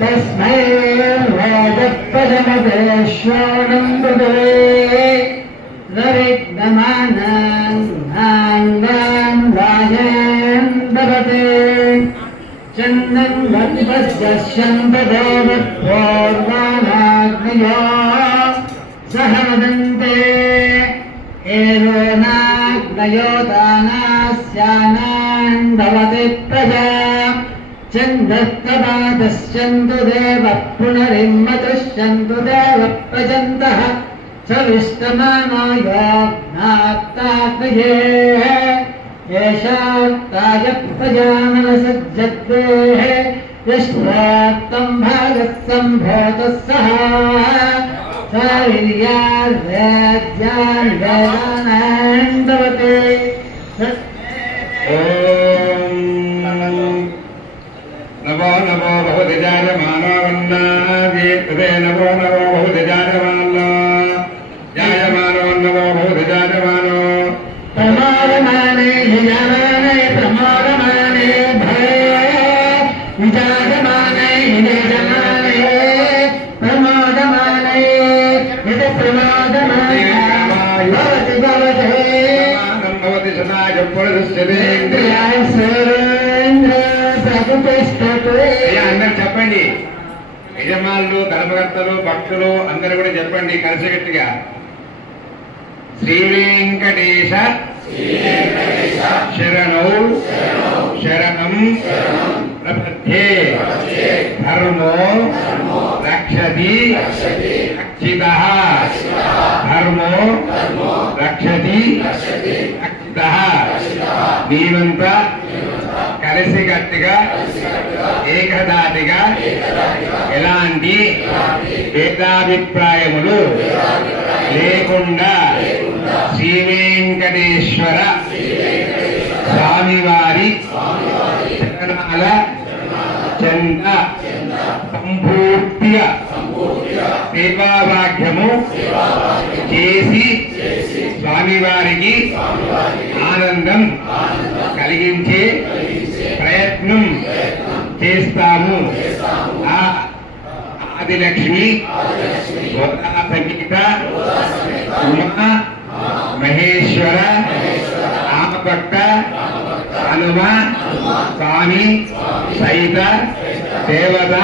तस्मै चन्दन वद्वस्यन्तदेवपूर्वानाग्नयो सह वदन्ते एवोनाग्नयोदानास्यानान् भवति प्रजा चन्दस्तवादस्यन्तु देवः पुनरिम्मतुष्यन्तु देवः प्रजन्तः सविष्टमानो योग्नात्ताग्नये येषात्ताय प्रजानलसज्जद्वेः यष्ट्वात्तं भागः सम्भूतः सः साविर्यार्वेद्यान्वेदानान्दवते नमो नमो भवति जायमानोन्नादीत्रे नमो नमो भवति जायमानो जायमानो नमो भवति जायमानो प्रमादमाने यजमाने प्रमादमाने भये विजायमाने यजमाने प्रमादमाने यद प्रमादमाने भवति भवते मानं भवति सदाय पुरुषस्येन्द्रियाय అందరు చెప్పండి యజమానులు ధర్మకర్తలు భక్తులు అందరూ కూడా చెప్పండి కలిసి గట్టిగా శ్రీ వెంకటేశ శరణౌ శరణం ప్రపద్యే ధర్మో రక్షతి రక్షితః ధర్మో రక్షతి రక్షితః నీవంతా కలిసి గట్టిగా ఏకదాటిగా ఎలాంటి భేదాభిప్రాయములు లేకుండా శ్రీ వెంకటేశ్వర స్వామివారి చరణాల చెంత సంపూర్తిగా సేవాభాగ్యము చేసి స్వామివారికి ఆనందం కలిగించే ప్రయత్నం చేస్తాము. ఆదిలక్ష్మి సమేత ఉమా మహేశ్వర ఆమభట్ట హనుమ స్వామి సహిత దేవత